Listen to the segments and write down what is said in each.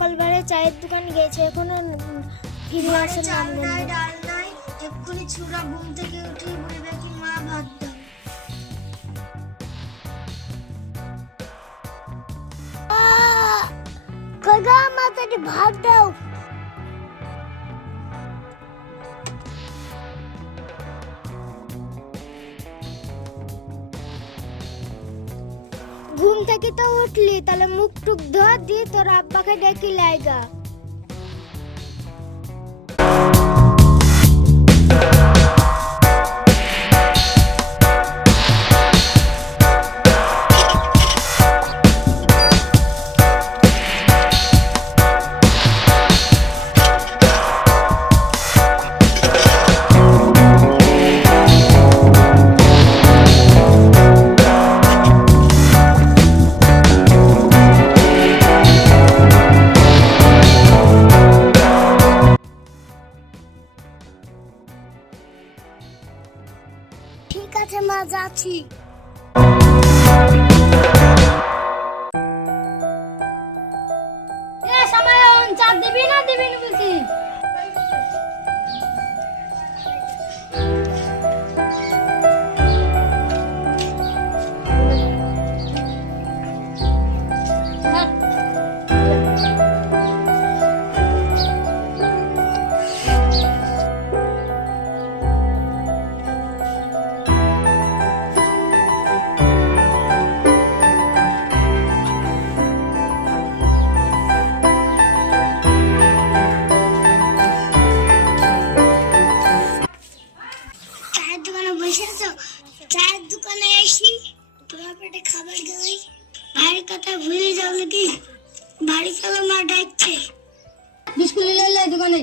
সকালবেলা চায়ের দোকানে গেছে, এখনো ফিরে আসার নাম নাই, ডাল নাই, এক্ষুনি ছুরা ঘুম থেকে উঠে বলবে কি মা ভাত দাও। কাকা মাথাতে ভাত দাও। ঘুম থেকে তো উঠলি, তাহলে মুখ টুক ধোয়া দিয়ে তোর আব্বাকে ডেকে লাইগা। ঠিক আছে মা, যাচ্ছি। চাপ দিবি না দিবি না বলছি। চায়ের দোকানে এসি তোমার পেটে খাবার গেলাই, ভাইয়ের কথা ভুলে যাও নাকি? বাড়ি চলো, মা ডাকছে। বিস্কুট নিলে দোকানে।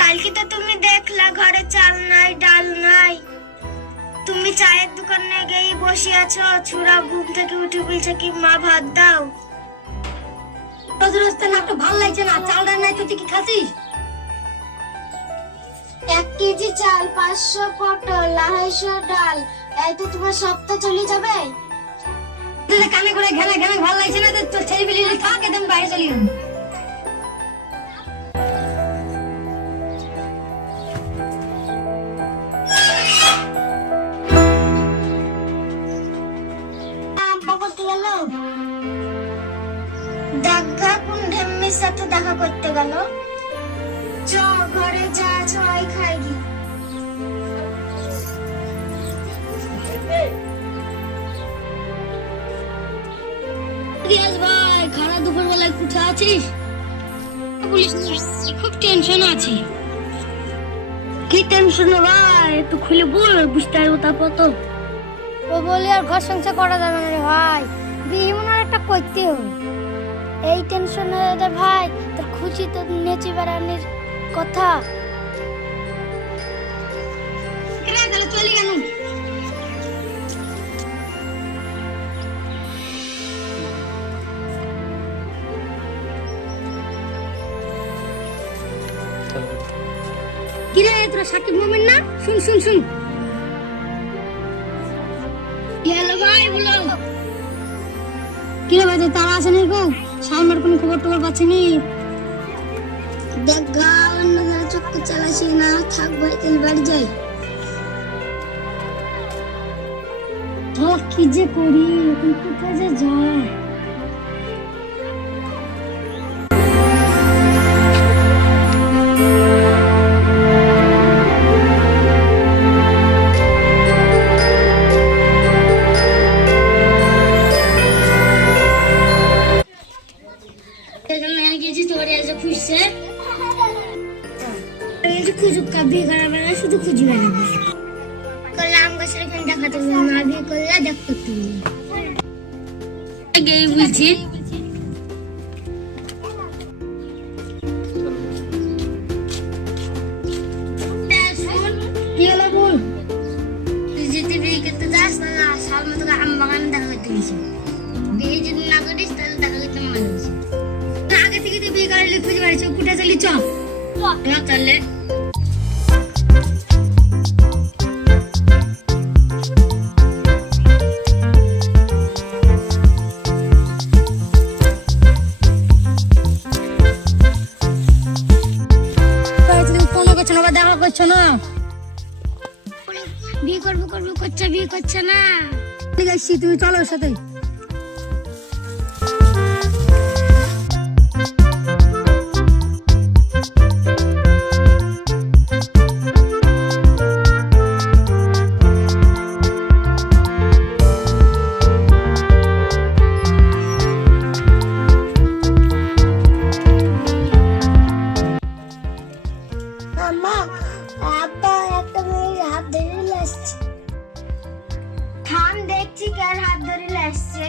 কালকে তো তুমি দেখলা ঘরে চাল নাই, ডাল নাই, তুমি চায়ের দোকানে গিয়ে বসে আছো, ছুরা ঘুম থেকে উঠে বলছে কি মা ভাত দাও। রোজ রোজ তো নাকটা ভালো লাগছে না, চাল ডাল নাই তো তুই কি খাচ্ছিস? 1 কেজি চাল, 500 পটল, 250 ডাল, এই তো তোমার সপ্তাহ চলে যাবে। কানে করে ঘেনা ঘেনা ভালো লাগছে না, তো ছেলে পেলে থাক, একদম বাইরে চলে গেল। দেখা কোন ঢেম্মির সাথে দেখা করতে গেল। চ ঘরে যা ছয় খাইগি। ভাই খারাপ দুপুর বেলায় কোথা আছিস? বলিস খুব টেনশন আছে। কি টেনশন ভাই? একটু খুলে বল, বুঝতে পারবো তারপর তো। ও বলে আর ঘর সংসার করা যাবে না রে ভাই, বিয়ে মনে একটা করতে হবে। এই টেনশনে রে ভাই, তোর খুশি তো নেচে বেড়ানোর কথা। চলে গেল। কিরে তোরা সাকিব মোমেন না? শুন শুন শুন। হ্যালো ভাই, বলো। কিরে ভাই, তারা আসেনি গো? সালমার কোনো খবর টবর পাচ্ছিনি? দেখ গা, অন্য ধারে চক্কর চালাসি না, থাক ভাই, তাহলে বাড়ি যাই। কি যে করি, এখন কোথায় যে যায়। শুধু খুঁজবে না, আম গাছের এখানে দেখাতে না, বিয়ে করলে দেখতে বলছি। কি হলো তোকে খুঁজে বেড়াচ্ছি কুটা চলি চ চলে ফোন করছো না বা দেখা করছো না বিয়ে করবো করবো করছে বিয়ে করছে না ঠিক আছে তুমি চলো ওর সাথে আম্মা আব্বা একটা মেয়ের হাত ধরে আসছে থাম দেখছি কার হাত ধরে আসছে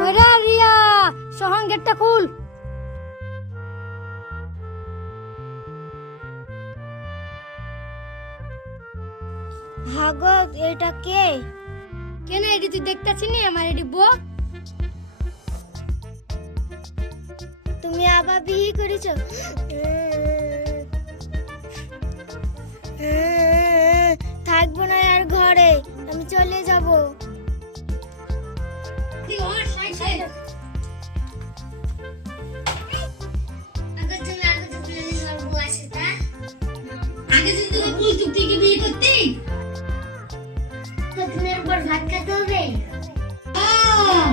ওরা রিয়া সোহান গেটটা খুল ভাগত এটা কে কেন এটি তুই দেখতেছিস নি আমার এটি বউ তুমি আবার বিয়ে করেছো থাকবো না আর ঘরে আমি চলে যাব আগে যদি তোকে বলতুম তুই কি বিয়ে করতি তো তুমি একবার ভাত খেতে হবে আহ